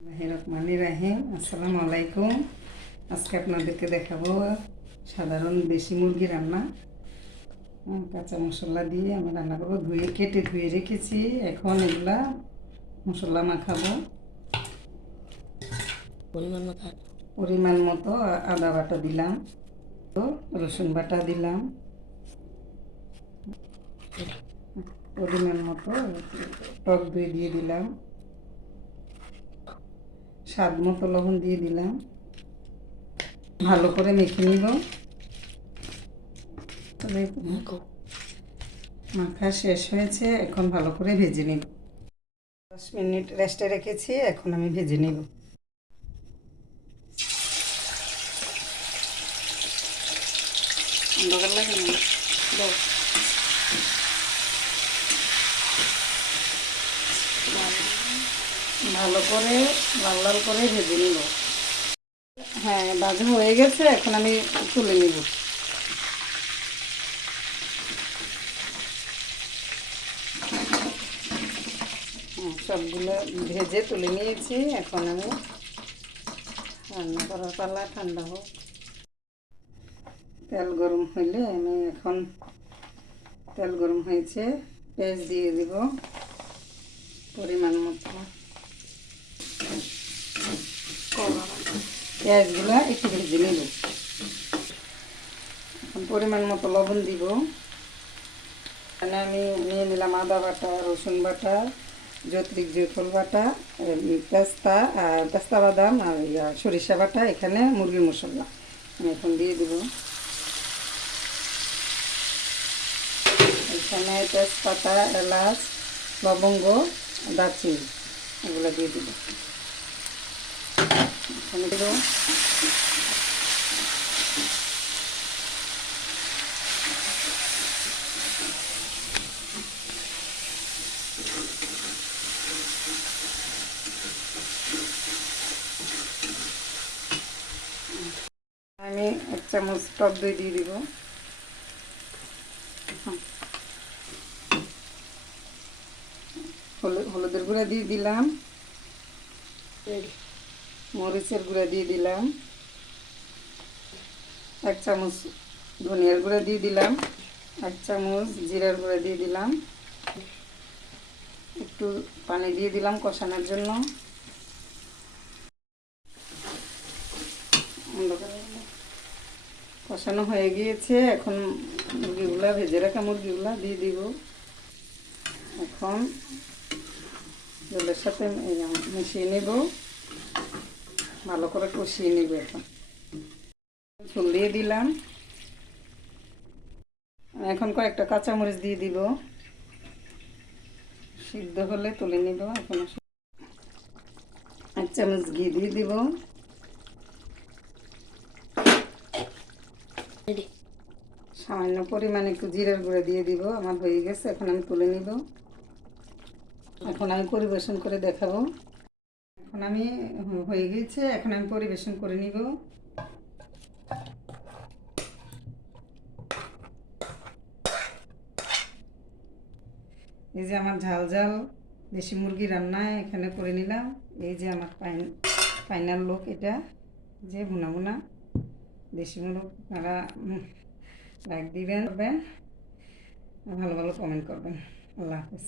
রহমানির রাহিম। আসসালামু আলাইকুম। আজকে আপনাদেরকে দেখাবো সাধারণ দেশি মুরগি রান্না। কাঁচা মশলা দিয়ে আমি রান্না করবো। কেটে ধুয়ে রেখেছি। এখন এগুলা মশলা মাখাবো। পরিমাণ মতো আদা বাটা দিলাম, তো রসুন বাটা দিলাম, পরিমাণ মতো টক দই দিয়ে দিলাম, স্বাদ মতো লবণ দিয়ে দিলাম। ভালো করে মেখে নিব। মাখা শেষ হয়েছে, এখন ভালো করে ভেজে নিব। 10 মিনিট রেস্টে রেখেছি, এখন আমি ভেজে নিব। ভালো করে লাল লাল করে ভেজে নিব। হ্যাঁ, ভাজা হয়ে গেছে, এখন আমি তুলে নিব। সবগুলো ভেজে তুলে নিয়েছি। এখন আমি রান্না করার পালা। ঠান্ডা হোক। তেল গরম হইলে আমি এখন তেল গরম হয়েছে, পেঁয়াজ দিয়ে দিব পরিমাণ মতো। পেঁয়াজগুলো একটু ভেজে নিব। এখন পরিমাণ মতো লবণ দিব। এখানে আমি নিয়ে নিলাম আদা বাটা, রসুন বাটা, জৈত্রিক জয়ফল বাটা, পেস্তা বাদাম আর সরিষা বাটা, এখানে মুরগির মশলা আমি এখন দিয়ে দেব। এখানে তেজপাতা, এলাচ, লবঙ্গ, দারচিনি এগুলো দিয়ে দেব। এখানে দেব আমি 1 চামচ টক দই দিয়ে দিব। হলুদের গুঁড়া দিয়ে দিলাম, মরিচের গুঁড়া দিয়ে দিলাম, 1 চামচ ধনিয়ার গুঁড়া দিয়ে দিলাম, 1 চামচ জিরার গুঁড়া দিয়ে দিলাম, একটু পানি দিয়ে দিলাম কষানোর জন্য। কষানো হয়ে গিয়েছে, এখন মুরগিগুলা, ভেজে রাখা মুরগিগুলা দিয়ে দিব। এখন জলের সাথে মিশিয়ে নেব, ভালো করে কষিয়ে নেব। এখন ঝোল দিয়ে দিলাম। এখন কয়েকটা কাঁচামরিচ দিয়ে দিব। সিদ্ধ হলে তুলে নিব। এখন 1 চামচ ঘি দিয়ে দিব। সামান্য পরিমাণে একটু জিরার গুঁড়া দিয়ে দিব। আমার হয়ে গেছে, এখন আমি তুলে নিব। এখন আমি পরিবেশন করে দেখাবো। এখন আমি হয়ে গেছে, এখন আমি পরিবেশন করে নিব। এই যে আমার ঝাল ঝাল দেশি মুরগি রান্না এখানে করে নিলাম। এই যে আমার ফাইনাল লুক, এটা যে ভুনা ভুনা দেশি মুরগ। আপনারা লাইক দিবেন, ভালো ভালো কমেন্ট করবেন। আল্লাহ হাফেজ।